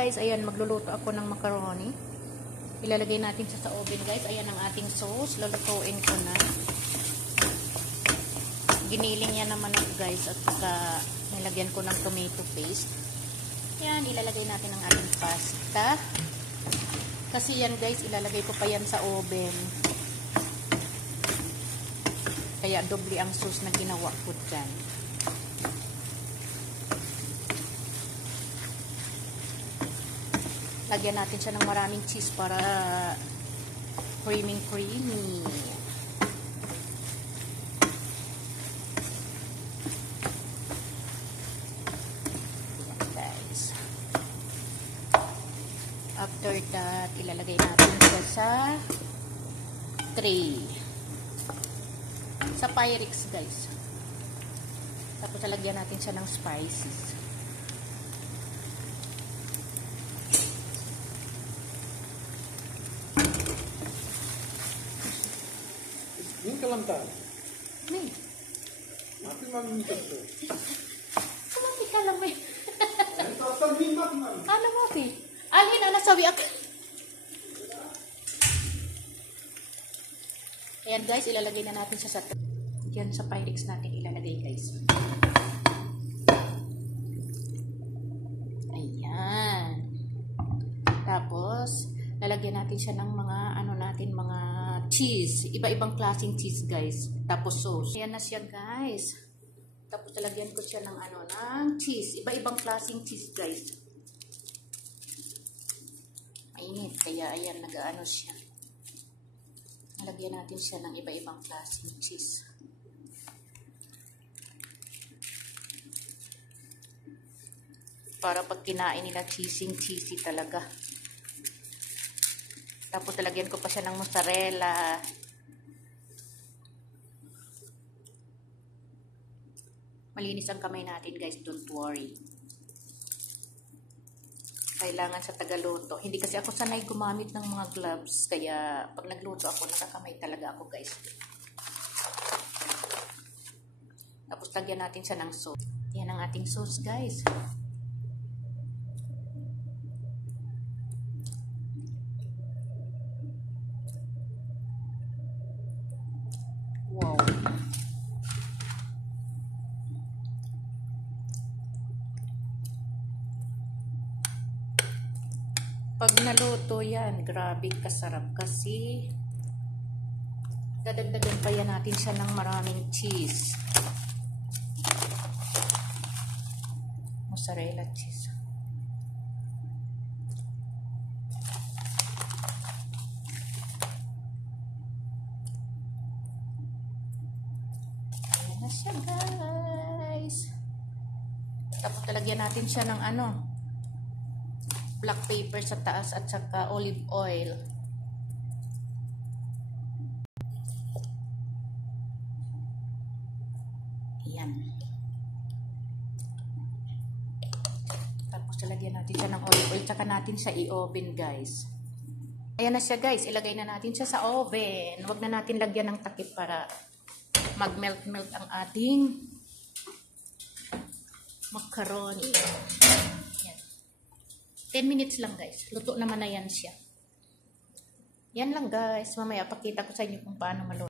guys, ayan, magluluto ako ng macaroni. Ilalagay natin siya sa oven guys. Ayan ang ating sauce. Lulutuin ko na. Giniling niya naman ako guys. At saka nilagyan ko ng tomato paste. Ayan, ilalagay natin ang ating pasta. Kasi yan guys, ilalagay ko pa yan sa oven. Kaya doble ang sauce na ginawa ko dyan. Lagyan natin siya ng maraming cheese para creamy. Guys. After that, ilalagay natin siya sa tray. Sa Pyrex, guys. Tapos lagyan natin siya ng spices. Lantar. Nih. Mati maminta to. Kumati ka lang may. Ito ang himak man. Ano mo, Fi? Alhin, ana sabi ako. Ayan guys, ilalagay na natin siya sa yan sa Pyrex natin ilalagay guys. Ayan. Tapos, lalagyan natin siya ng mga mga cheese. Iba-ibang klaseng cheese, guys. Tapos sauce. Ayan na siya, guys. Tapos lalagyan ko siya ng ng cheese. Iba-ibang klaseng cheese, guys. Mainit. Kaya ayan, nag-ano siya. Lalagyan natin siya ng iba-ibang klaseng cheese. Para pag kinain nila, cheesy talaga. Tapos talagyan ko pa siya ng mozzarella. Malinis ang kamay natin guys, don't worry. Kailangan sa tagaluto. Hindi kasi ako sanay gumamit ng mga gloves. Kaya pag nagluto ako, nakakamay talaga ako guys. Tapos lagyan natin siya ng sauce. Yan ang ating sauce guys. Wow. Pag naluto yan, grabe kasarap kasi dadagdagan pa yan natin siya ng maraming cheese. Mozzarella cheese. Siya guys. Tapos talagyan natin siya ng black pepper sa taas at saka olive oil. Ayan. Tapos talagyan natin siya ng olive oil tsaka natin siya i-oven guys. Ayan na siya guys. Ilagay na natin siya sa oven. Huwag na natin lagyan ng takip para mag-melt ang ating macaroni. Yan. 10 minutes lang guys. Luto naman na yan siya. Yan lang guys. Mamaya pakita ko sa inyo kung paano maluto.